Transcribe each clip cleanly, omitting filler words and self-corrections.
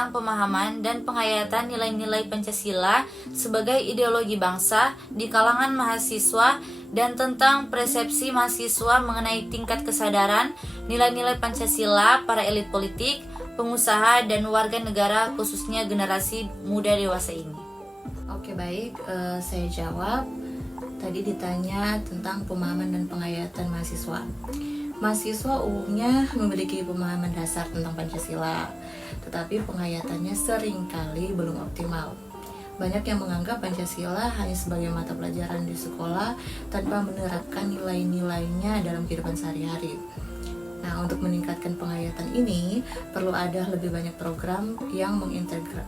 tentang pemahaman dan penghayatan nilai-nilai Pancasila sebagai ideologi bangsa di kalangan mahasiswa dan tentang persepsi mahasiswa mengenai tingkat kesadaran nilai-nilai Pancasila para elit politik, pengusaha, dan warga negara khususnya generasi muda dewasa ini. Oke baik, saya jawab. Tadi ditanya tentang pemahaman dan penghayatan mahasiswa. Mahasiswa umumnya memiliki pemahaman dasar tentang Pancasila, tetapi penghayatannya seringkali belum optimal. Banyak yang menganggap Pancasila hanya sebagai mata pelajaran di sekolah tanpa menerapkan nilai-nilainya dalam kehidupan sehari-hari. Nah, untuk meningkatkan penghayatan ini, perlu ada lebih banyak program yang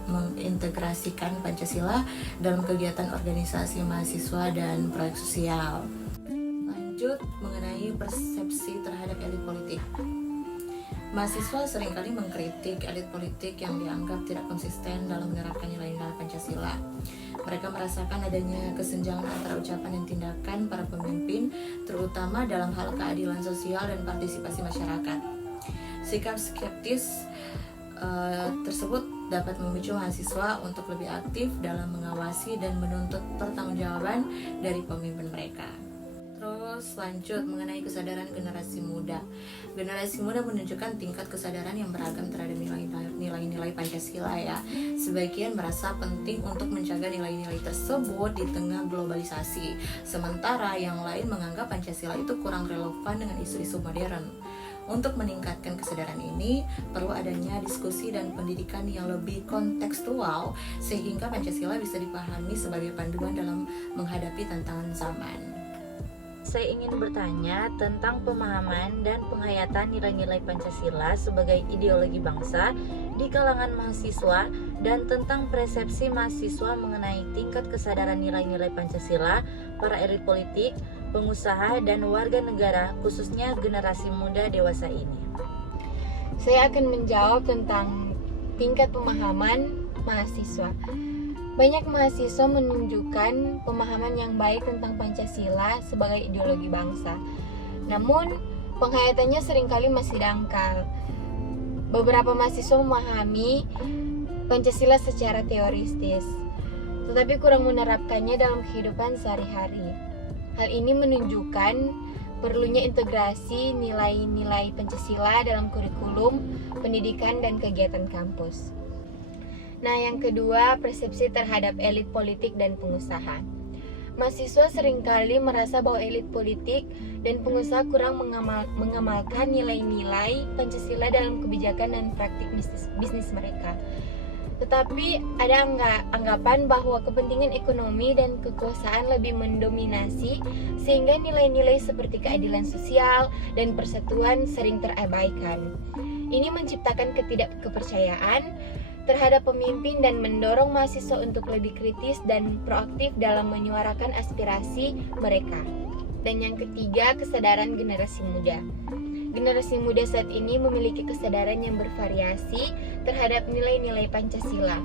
mengintegrasikan Pancasila dalam kegiatan organisasi mahasiswa dan proyek sosial. Lanjut, mengenai persepsi terhadap elit politik. Mahasiswa seringkali mengkritik elit politik yang dianggap tidak konsisten dalam menerapkan nilai-nilai Pancasila. Mereka merasakan adanya kesenjangan antara ucapan dan tindakan para pemimpin, terutama dalam hal keadilan sosial dan partisipasi masyarakat. Sikap skeptis tersebut dapat memicu mahasiswa untuk lebih aktif dalam mengawasi dan menuntut pertanggungjawaban dari pemimpin mereka. Terus lanjut mengenai kesadaran generasi muda. Generasi muda menunjukkan tingkat kesadaran yang beragam terhadap nilai-nilai Pancasila ya. Sebagian merasa penting untuk menjaga nilai-nilai tersebut di tengah globalisasi. Sementara yang lain menganggap Pancasila itu kurang relevan dengan isu-isu modern. Untuk meningkatkan kesadaran ini, perlu adanya diskusi dan pendidikan yang lebih kontekstual sehingga Pancasila bisa dipahami sebagai panduan dalam menghadapi tantangan zaman. Saya ingin bertanya tentang pemahaman dan penghayatan nilai-nilai Pancasila sebagai ideologi bangsa di kalangan mahasiswa dan tentang persepsi mahasiswa mengenai tingkat kesadaran nilai-nilai Pancasila para elit politik, pengusaha, dan warga negara khususnya generasi muda dewasa ini. Saya akan menjawab tentang tingkat pemahaman mahasiswa. Banyak mahasiswa menunjukkan pemahaman yang baik tentang Pancasila sebagai ideologi bangsa. Namun, penghayatannya seringkali masih dangkal. Beberapa mahasiswa memahami Pancasila secara teoristis, tetapi kurang menerapkannya dalam kehidupan sehari-hari. Hal ini menunjukkan perlunya integrasi nilai-nilai Pancasila dalam kurikulum, pendidikan, dan kegiatan kampus. Nah, yang kedua, persepsi terhadap elit politik dan pengusaha. Mahasiswa seringkali merasa bahwa elit politik dan pengusaha kurang mengamalkan nilai-nilai Pancasila dalam kebijakan dan praktik bisnis mereka. Tetapi ada anggapan bahwa kepentingan ekonomi dan kekuasaan lebih mendominasi sehingga nilai-nilai seperti keadilan sosial dan persatuan sering terabaikan. Ini menciptakan ketidakkepercayaan terhadap pemimpin dan mendorong mahasiswa untuk lebih kritis dan proaktif dalam menyuarakan aspirasi mereka. Dan yang ketiga, kesadaran generasi muda. Generasi muda saat ini memiliki kesadaran yang bervariasi terhadap nilai-nilai Pancasila.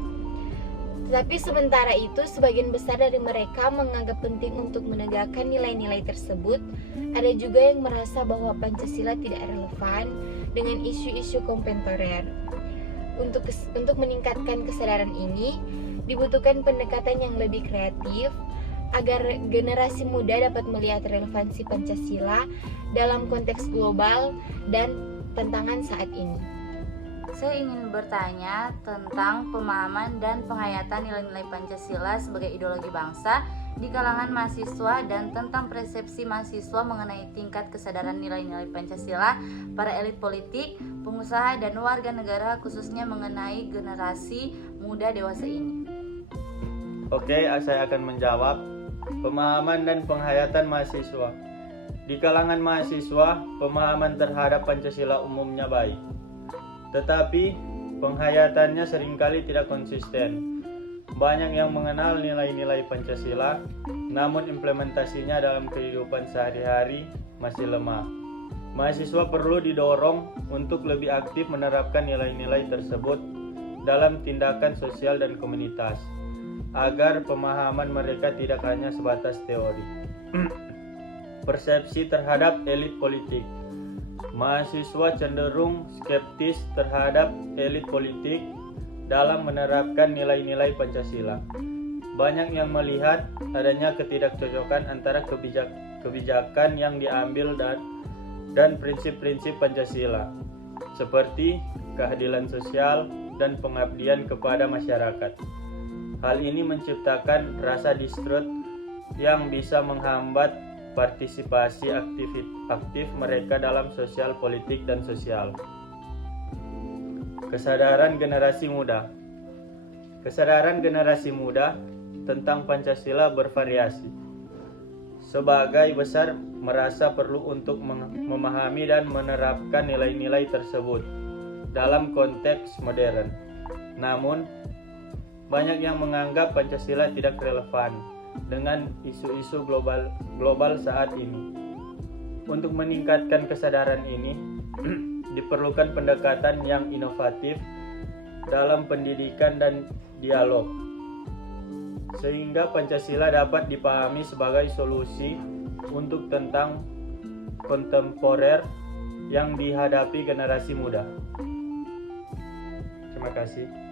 Tetapi sementara itu, sebagian besar dari mereka menganggap penting untuk menegakkan nilai-nilai tersebut. Ada juga yang merasa bahwa Pancasila tidak relevan dengan isu-isu kontemporer. Untuk meningkatkan kesadaran ini, dibutuhkan pendekatan yang lebih kreatif agar generasi muda dapat melihat relevansi Pancasila dalam konteks global dan tantangan saat ini. Saya ingin bertanya tentang pemahaman dan penghayatan nilai-nilai Pancasila sebagai ideologi bangsa di kalangan mahasiswa dan tentang persepsi mahasiswa mengenai tingkat kesadaran nilai-nilai Pancasila para elit politik, pengusaha, dan warga negara khususnya mengenai generasi muda dewasa ini. Oke, saya akan menjawab pemahaman dan penghayatan mahasiswa. Di kalangan mahasiswa, pemahaman terhadap Pancasila umumnya baik, tetapi penghayatannya seringkali tidak konsisten. Banyak yang mengenal nilai-nilai Pancasila, namun implementasinya dalam kehidupan sehari-hari masih lemah. Mahasiswa perlu didorong untuk lebih aktif menerapkan nilai-nilai tersebut dalam tindakan sosial dan komunitas, agar pemahaman mereka tidak hanya sebatas teori. Persepsi terhadap elit politik. Mahasiswa cenderung skeptis terhadap elit politik, dalam menerapkan nilai-nilai Pancasila. Banyak yang melihat adanya ketidakcocokan antara kebijakan yang diambil dan prinsip-prinsip Pancasila, seperti keadilan sosial dan pengabdian kepada masyarakat. Hal ini menciptakan rasa distrust yang bisa menghambat partisipasi aktif mereka dalam sosial politik dan sosial. Kesadaran generasi muda. Kesadaran generasi muda tentang Pancasila bervariasi. Sebagai besar merasa perlu untuk memahami dan menerapkan nilai-nilai tersebut dalam konteks modern. Namun, banyak yang menganggap Pancasila tidak relevan dengan isu-isu global saat ini. Untuk meningkatkan kesadaran ini, diperlukan pendekatan yang inovatif dalam pendidikan dan dialog, sehingga Pancasila dapat dipahami sebagai solusi untuk tentang kontemporer yang dihadapi generasi muda. Terima kasih.